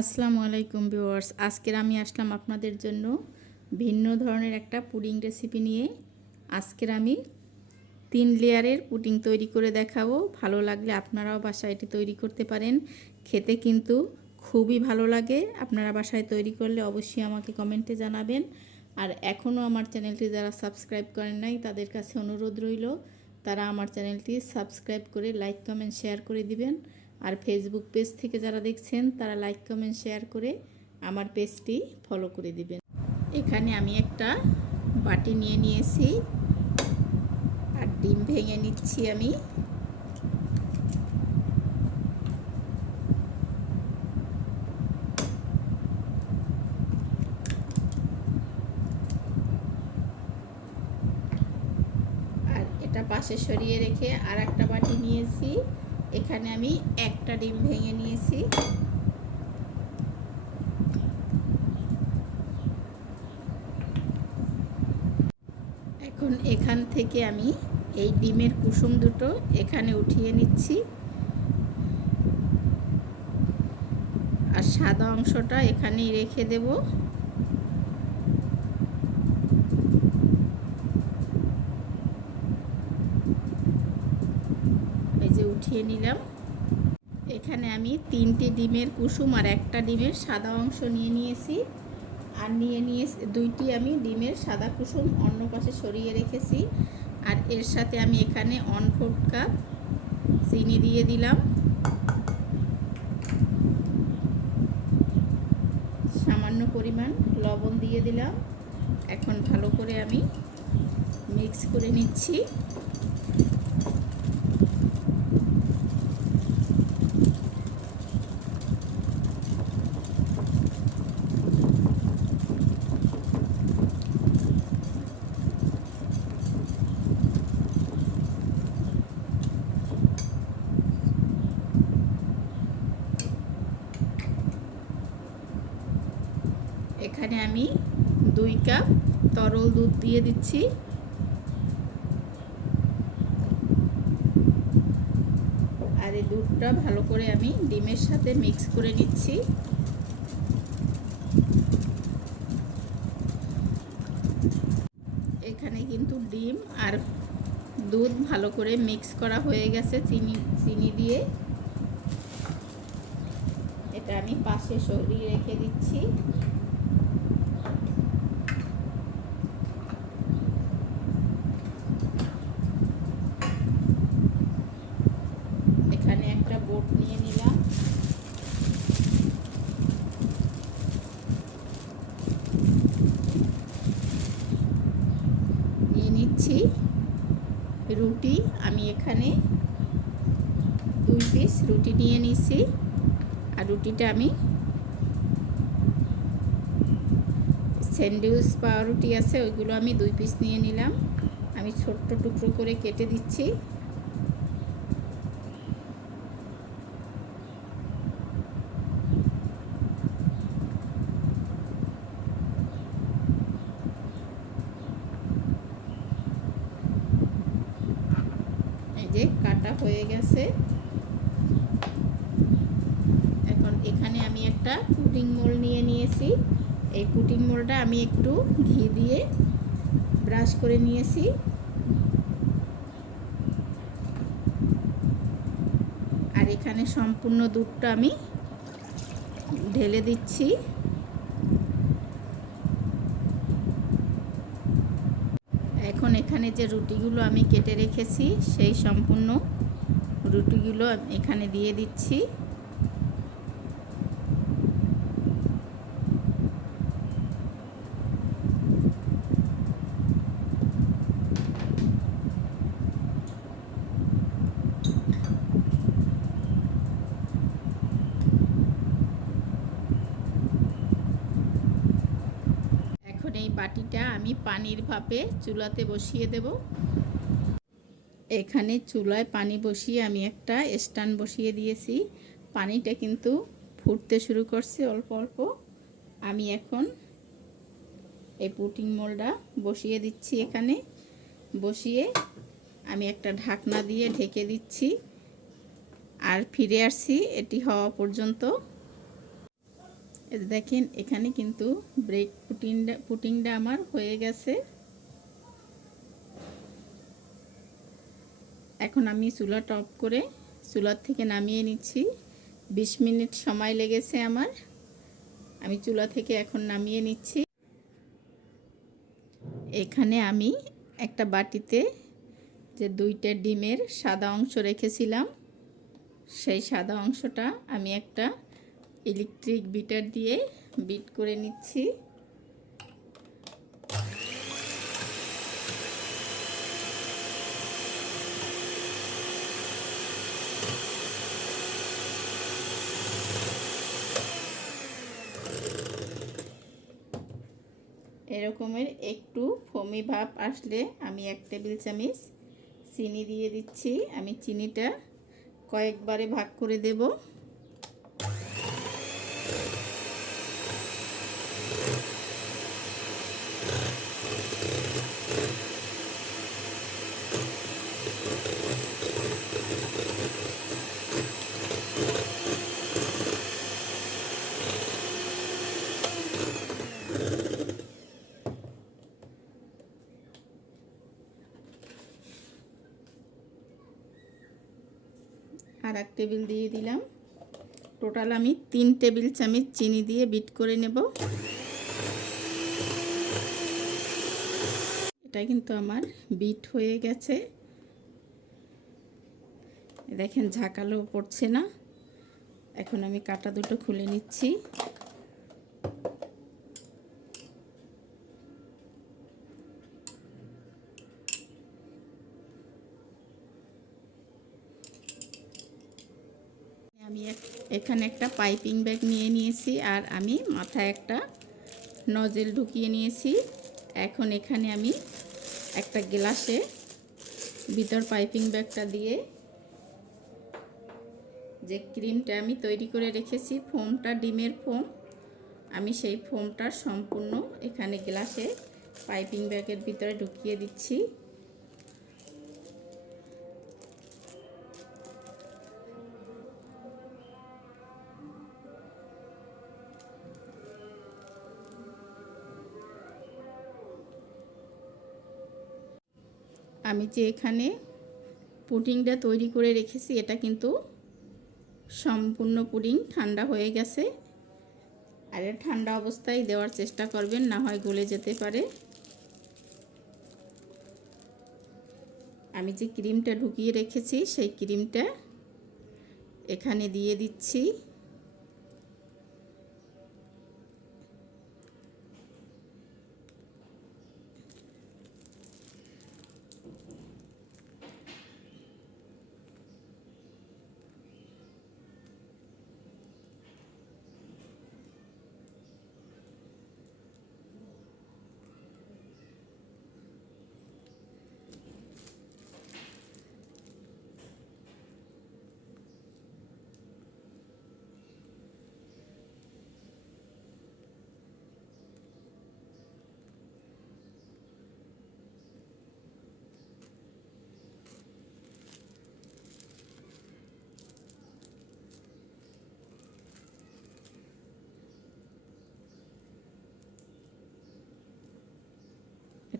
আসসালামু আলাইকুম ভিউয়ার্স। আজকের আমি আসলাম আপনাদের জন্য ভিন্ন ধরনের একটা পুডিং রেসিপি নিয়ে। আজকের আমি তিন লেয়ারের পুডিং তৈরি করে দেখাবো। ভালো লাগলে আপনারাও বাসায় এটি তৈরি করতে পারেন। খেতে কিন্তু খুবই ভালো লাগে। আপনারা বাসায় তৈরি করলে অবশ্যই আমাকে কমেন্টে জানাবেন। আর এখনও আমার চ্যানেলটি যারা সাবস্ক্রাইব করেন নাই, তাদের কাছে অনুরোধ রইল, তারা আমার চ্যানেলটি সাবস্ক্রাইব করে লাইক, কমেন্ট, শেয়ার করে দিবেন। আর ফেসবুক পেজ থেকে যারা দেখছেন, তারা লাইক কমেন্ট শেয়ার করে আমার পেজটি ফলো করে দিবেন। এখানে আমি একটা বাটি নিয়ে নিয়েছি। আর ডিম ভেঙে নিচ্ছি আমি। আর এটা পাশে সরিয়ে রেখে আর একটা বাটি নিয়েছি। এখানে আমি একটা ডিম ভেঙে নিয়েছি। এখন এখান থেকে আমি এই ডিমের কুসুম দুটো এখানে উঠিয়ে নিচ্ছি। আর সাদা অংশটা এখানেই রেখে দেব এই যে উঠিয়ে নিলাম। এখানে আমি তিনটি ডিমের কুসুম আর একটা ডিমের সাদা অংশ নিয়ে নিয়েছি। আর নিয়ে নিয়ে দুইটি আমি ডিমের সাদা কুসুম, অন্য পাশে সরিয়ে রেখেছি। আর এর সাথে আমি এখানে অন ফোর্থ কাপ চিনি দিয়ে দিলাম। সামান্য পরিমাণ লবণ দিয়ে দিলাম। এখন ভালো করে আমি মিক্স করে নিচ্ছি এখানে আমি দুই কাপ তরল দুধ দিয়ে দিচ্ছি। আর এই দুধটা ভালো করে আমি ডিমের সাথে মিক্স করে নিচ্ছি। এখানে কিন্তু ডিম আর দুধ ভালো করে মিক্স করা হয়ে গেছে চিনি চিনি দিয়ে। এটা আমি পাশে সরিয়ে রেখে দিচ্ছি এখানে একটা বোট নিয়ে নিলাম নিয়ে নিচ্ছি রুটি, আমি এখানে দুই পিস রুটি নিয়ে নিছি। আর রুটিটা আমি স্যান্ডউইচ পাউরুটি আছে, ওইগুলো আমি দুই পিস নিয়ে নিলাম। আমি ছোট্ট টুকরো করে কেটে দিচ্ছি এই যে কাটা হয়ে গেছে। এখন এখানে আমি একটা পুটিং মোল নিয়ে নিয়েছি। এই পুডিং মোলটা আমি একটু ঘি দিয়ে ব্রাশ করে নিয়েছি। আর এখানে সম্পূর্ণ দুধটা আমি ঢেলে দিচ্ছি। এখন এখানে যে রুটিগুলো আমি কেটে রেখেছি সেই সম্পূর্ণ রুটিগুলো এখানে দিয়ে দিচ্ছি এখন এই বাটিটা আমি পানির ভাপে চুলাতে বসিয়ে দেব। এখানে চুলায় পানি বসিয়ে আমি একটা স্ট্যান্ড বসিয়ে দিয়েছি। পানিটা কিন্তু ফুটতে শুরু করছে অল্প অল্প। আমি এখন এই পুটিং মোলটা বসিয়ে দিচ্ছি এখানে। বসিয়ে আমি একটা ঢাকনা দিয়ে ঢেকে দিচ্ছি। আর ফিরে আসছি এটি হওয়া পর্যন্ত। দেখেন, এখানে কিন্তু ব্রেক পুটিংটা পুটিংটা আমার হয়ে গেছে। এখন আমি চুলা টপ করে চুলার থেকে নামিয়ে নিচ্ছি। বিশ মিনিট সময় লেগেছে আমার। আমি চুলা থেকে এখন নামিয়ে নিচ্ছি। এখানে আমি একটা বাটিতে যে দুইটা ডিমের সাদা অংশ রেখেছিলাম, সেই সাদা অংশটা আমি একটা ইলেকট্রিক বিটার দিয়ে বিট করে নিচ্ছি। এরকমের একটু ফমি ভাব আসলে আমি এক টেবিল চামচ চিনি দিয়ে দিচ্ছি। আমি চিনিটা কয়েকবারে ভাগ করে দেব। আর এক টেবিল দিয়ে দিলাম। টোটাল আমি তিন টেবিল চামচ চিনি দিয়ে বিট করে নেব। এটা কিন্তু আমার বিট হয়ে গেছে। দেখেন ঝাঁকালো পড়ছে না। এখন আমি কাটা দুটো খুলে নিচ্ছি। আমি এখানে একটা পাইপিং ব্যাগ নিয়ে নিয়েছি আর আমি মাথায় একটা নজেল ঢুকিয়ে নিয়েছি। এখন এখানে আমি একটা গ্লাসে ভিতর পাইপিং ব্যাগটা দিয়ে যে ক্রিমটা আমি তৈরি করে রেখেছি, ফোমটা, ডিমের ফোম, আমি সেই ফোমটা সম্পূর্ণ এখানে গ্লাসে পাইপিং ব্যাগের ভিতরে ঢুকিয়ে দিচ্ছি। আমি যে এখানে পুডিংটা তৈরি করে রেখেছি, এটা কিন্তু সম্পূর্ণ পুডিং ঠান্ডা হয়ে গেছে। আর ঠান্ডা অবস্থায় দেওয়ার চেষ্টা করবেন, না হয় গলে যেতে পারে। আমি যে ক্রিমটা ঢুকিয়ে রেখেছি, সেই ক্রিমটা এখানে দিয়ে দিচ্ছি।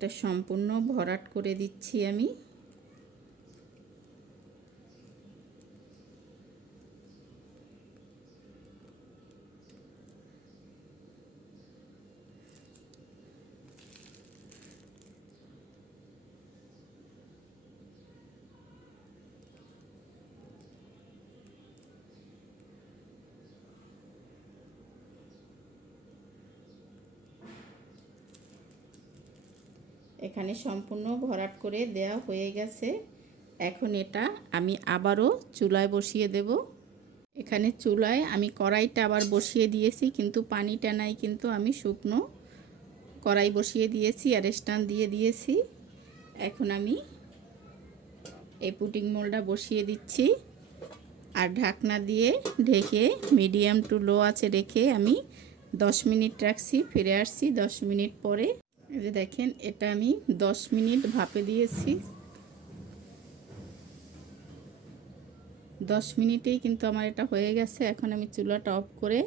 এটা সম্পূর্ণ ভরাট করে দিচ্ছি আমি। এখানে সম্পূর্ণ ভরাট করে দেওয়া হয়ে গেছে। এখন এটা আমি আবারও চুলায় বসিয়ে দেব। এখানে চুলায় আমি কড়াইটা আবার বসিয়ে দিয়েছি, কিন্তু পানিটা নাই, কিন্তু আমি শুকনো কড়াই বসিয়ে দিয়েছি আর স্ট্যান্ড দিয়ে দিয়েছি। এখন আমি এই পুটিং মোলটা বসিয়ে দিচ্ছি আর ঢাকনা দিয়ে ঢেকে মিডিয়াম টু লো আছে রেখে আমি দশ মিনিট রাখছি, ফিরে আসছি দশ মিনিট পরে। এই যে দেখেন, এটা আমি দশ মিনিট ভাপে দিয়েছি। দশ মিনিটেই কিন্তু আমার এটা হয়ে গেছে। এখন আমি চুলাটা অফ করে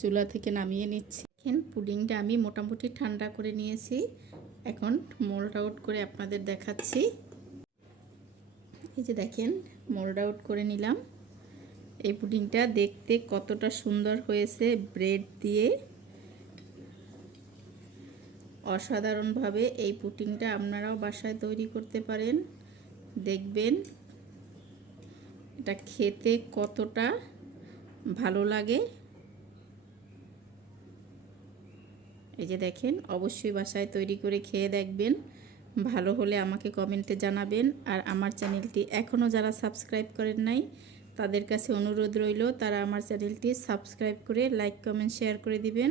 চুলা থেকে নামিয়ে নিচ্ছি। দেখেন, পুডিংটা আমি মোটামুটি ঠান্ডা করে নিয়েছি। এখন মোল্ড আউট করে আপনাদের দেখাচ্ছি। এই যে দেখেন, মোল্ড আউট করে নিলাম। এই পুডিংটা দেখতে কতটা সুন্দর হয়েছে ব্রেড দিয়ে। অসাধারণভাবে এই পুডিংটা আপনারাও বাসায় তৈরি করতে পারেন। দেখবেন এটা খেতে কতটা ভালো লাগে। এই যে দেখেন, অবশ্যই বাসায় তৈরি করে খেয়ে দেখবেন। ভালো হলে আমাকে কমেন্টে জানাবেন। আর আমার চ্যানেলটি এখনও যারা সাবস্ক্রাইব করেন নাই, তাদের কাছে অনুরোধ রইল, তারা আমার চ্যানেলটি সাবস্ক্রাইব করে লাইক, কমেন্ট, শেয়ার করে দিবেন।